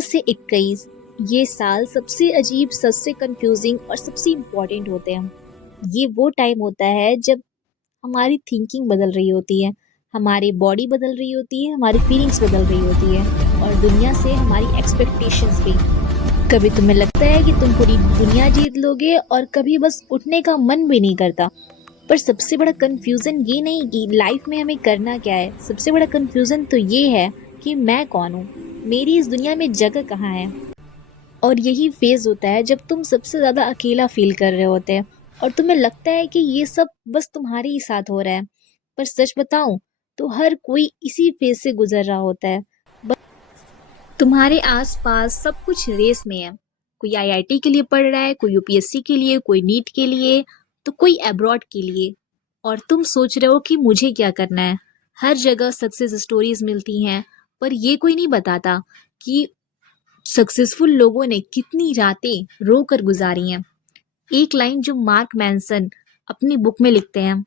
से 21 ये साल सबसे अजीब, सबसे कंफ्यूजिंग और सबसे इम्पोर्टेंट होते हैं। ये वो टाइम होता है जब हमारी थिंकिंग बदल रही होती है, हमारी बॉडी बदल रही होती है, हमारी फीलिंग्स बदल रही होती है और दुनिया से हमारी एक्सपेक्टेशंस भी। कभी तुम्हें लगता है कि तुम पूरी दुनिया जीत लोगे और कभी बस उठने का मन भी नहीं करता। पर सबसे बड़ा कंफ्यूजन ये नहीं कि लाइफ में हमें करना क्या है, सबसे बड़ा कंफ्यूजन तो ये है कि मैं कौन हूँ, मेरी इस दुनिया में जगह कहाँ है। और यही फेज होता है जब तुम सबसे ज्यादा अकेला फील कर रहे होते हैं और तुम्हें लगता है कि ये सब बस तुम्हारे ही साथ हो रहा है। पर सच बताऊं तो हर कोई इसी फेज से गुजर रहा होता है। बस तुम्हारे आसपास सब कुछ रेस में है। कोई आईआईटी के लिए पढ़ रहा है, कोई यूपीएससी के लिए, कोई नीट के लिए, तो कोई अब्रॉड के लिए। और तुम सोच रहे हो कि मुझे क्या करना है। हर जगह सक्सेस स्टोरीज मिलती हैं, पर ये कोई नहीं बताता कि सक्सेसफुल लोगों ने कितनी रातें रोकर गुजारी हैं। एक लाइन जो मार्क मैनसन अपनी बुक में लिखते हैं,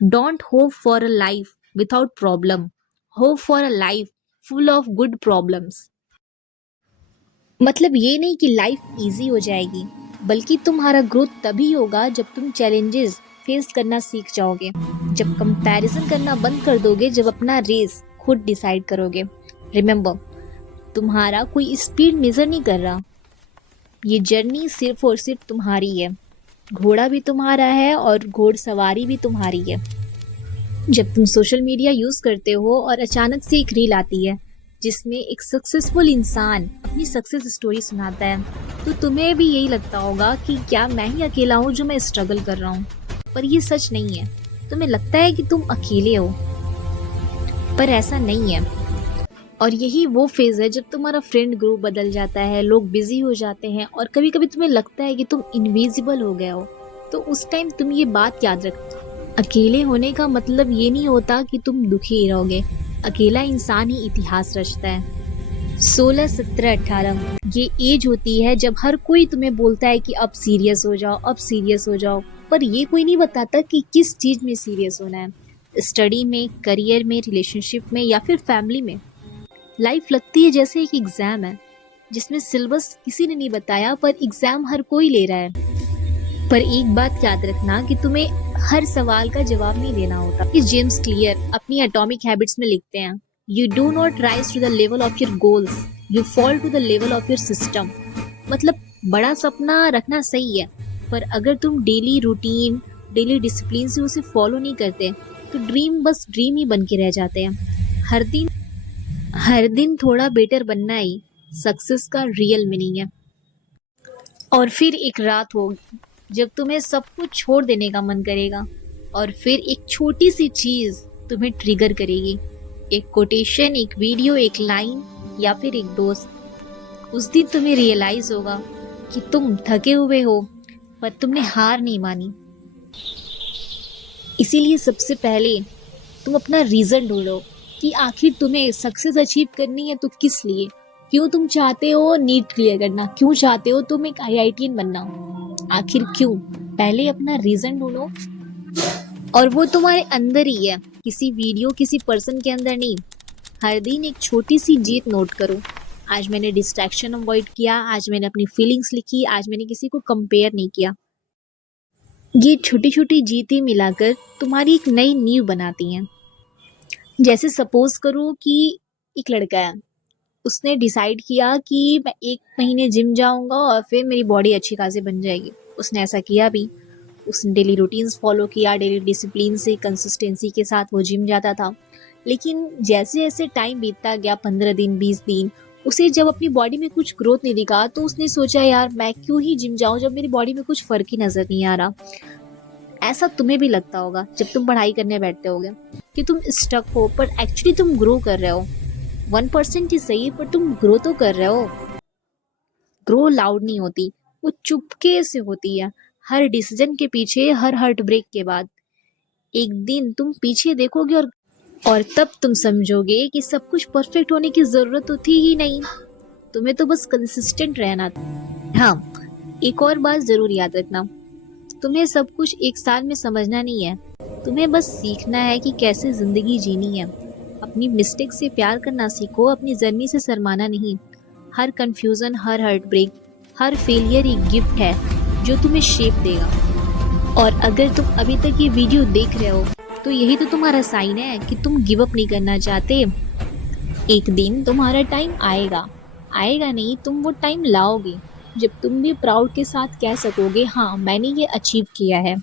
don't hope for a life without problem, hope for a life full of good problems. मतलब ये नहीं कि लाइफ इजी हो जाएगी, बल्कि तुम्हारा ग्रोथ तभी होगा जब तुम चैलेंजेस फेस करना सीख जाओगे, जब कंपैरिजन करना बंद कर दोगे, जब अपना रेस खुद डिसाइड करोगे। रिमेंबर, तुम्हारा कोई स्पीड मेजर नहीं कर रहा। ये जर्नी सिर्फ और सिर्फ तुम्हारी है। घोड़ा भी तुम्हारा है और घोड़सवारी भी तुम्हारी है। जब तुम सोशल मीडिया यूज करते हो और अचानक से एक रील आती है जिसमें एक सक्सेसफुल इंसान अपनी सक्सेस स्टोरी सुनाता है, तो तुम्हें भी यही लगता होगा कि क्या मैं ही अकेला हूँ जो मैं स्ट्रगल कर रहा हूँ। पर ये सच नहीं है। तुम्हें लगता है कि तुम अकेले हो, पर ऐसा नहीं है। और यही वो फेज है जब तुम्हारा फ्रेंड ग्रुप बदल जाता है, लोग बिजी हो जाते हैं और कभी कभी तुम्हें लगता है कि तुम इनविजिबल हो गए हो। तो उस टाइम तुम ये बात याद रखो, अकेले होने का मतलब ये नहीं होता कि तुम दुखी ही रहोगे। अकेला इंसान ही इतिहास रचता है। 16, 17, 18 ये एज होती है जब हर कोई तुम्हें बोलता है कि अब सीरियस हो जाओ, अब सीरियस हो जाओ। पर ये कोई नहीं बताता कि किस चीज में सीरियस होना है। स्टडी में, करियर में, रिलेशनशिप में या फिर फैमिली में। लाइफ लगती है जैसे एक एग्जाम है जिसमें सिलेबस किसी ने नहीं बताया, पर एग्जाम हर कोई ले रहा है। पर एक बात याद रखना कि तुम्हें हर सवाल का जवाब नहीं देना होता। कि जेम्स क्लियर अपनी एटॉमिक हैबिट्स में लिखते हैं, you do not rise to the level of your goals, you fall to the level of your system. मतलब बड़ा सपना रखना सही है, पर अगर तुम डेली रूटीन, डेली डिसिप्लिन से उसे फॉलो नहीं करते, तो ड्रीम बस ड्रीम ही बन के रह जाते हैं। हर दिन थोड़ा बेटर बनना ही सक्सेस का रियल मीनिंग है। और फिर एक रात होगी जब तुम्हें सब कुछ छोड़ देने का मन करेगा, और फिर एक छोटी सी चीज तुम्हें ट्रिगर करेगी। एक कोटेशन, एक वीडियो, एक लाइन या फिर एक दोस्त। उस दिन तुम्हें रियलाइज होगा कि तुम थके हुए हो, पर तुमने हार नहीं मानी। इसीलिए सबसे पहले तुम अपना रीजन ढूंढो कि आखिर तुम्हें सक्सेस अचीव करनी है तो किस लिए। क्यों तुम चाहते हो नीट क्लियर करना, क्यों चाहते हो तुम एक आईआईटीएन बनना, आखिर क्यों। पहले अपना रीजन ढूंढो, और वो तुम्हारे अंदर ही है, किसी वीडियो, किसी पर्सन के अंदर नहीं। हर दिन एक छोटी सी जीत नोट करो। आज मैंने डिस्ट्रैक्शन अवॉइड किया, आज मैंने अपनी फीलिंग्स लिखी, आज मैंने किसी को कंपेयर नहीं किया। ये छोटी छोटी जीतें मिलाकर तुम्हारी एक नई नींव बनाती हैं। जैसे सपोज करो कि एक लड़का है, उसने डिसाइड किया कि मैं 1 महीने जिम जाऊंगा और फिर मेरी बॉडी अच्छी खासी बन जाएगी। उसने ऐसा किया भी। उसने डेली रूटीन्स फॉलो किया, डेली डिसिप्लिन से, कंसिस्टेंसी के साथ वो जिम जाता था। लेकिन जैसे जैसे टाइम बीतता गया, 15 दिन, 20 दिन, उसे जब अपनी बॉडी में कुछ ग्रोथ नहीं दिखा, तो उसने सोचा यार मैं क्यों ही जिम जाऊं जब मेरी बॉडी में कुछ फर्क ही नजर नहीं आ रहा। ऐसा तुम्हें भी लगता होगा जब तुम पढ़ाई करने बैठते होगे कि तुम स्टक हो, पर एक्चुअली तुम ग्रो कर रहे हो। 1% ही सही, पर तुम ग्रो तो कर रहे हो। ग्रो लाउड नहीं होती, वो चुपके से होती है। हर डिसीजन के पीछे, हर हार्ट ब्रेक के बाद एक दिन तुम पीछे देखोगे, और तब तुम समझोगे कि सब कुछ परफेक्ट होने की जरूरत तो थी ही नहीं। तुम्हें तो बस कंसिस्टेंट रहना था। हाँ, एक और बात जरूर याद रखना, तुम्हें सब कुछ एक साल में समझना नहीं है। तुम्हें बस सीखना है कि कैसे जिंदगी जीनी है। अपनी मिस्टेक से प्यार करना सीखो, अपनी जर्नी से शर्माना नहीं। हर कंफ्यूजन, हर हार्ट ब्रेक, हर फेलियर एक गिफ्ट है जो तुम्हें शेप देगा। और अगर तुम अभी तक ये वीडियो देख रहे हो तो यही तो तुम्हारा साइन है कि तुम गिव अप नहीं करना चाहते। एक दिन तुम्हारा टाइम आएगा, आएगा नहीं, तुम वो टाइम लाओगे जब तुम भी प्राउड के साथ कह सकोगे, हाँ मैंने ये अचीव किया है।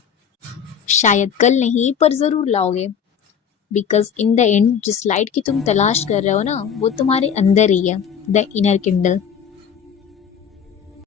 शायद कल नहीं, पर जरूर लाओगे। बिकॉज इन द एंड जिस लाइट की तुम तलाश कर रहे हो ना, वो तुम्हारे अंदर ही है, द इनर किंडल।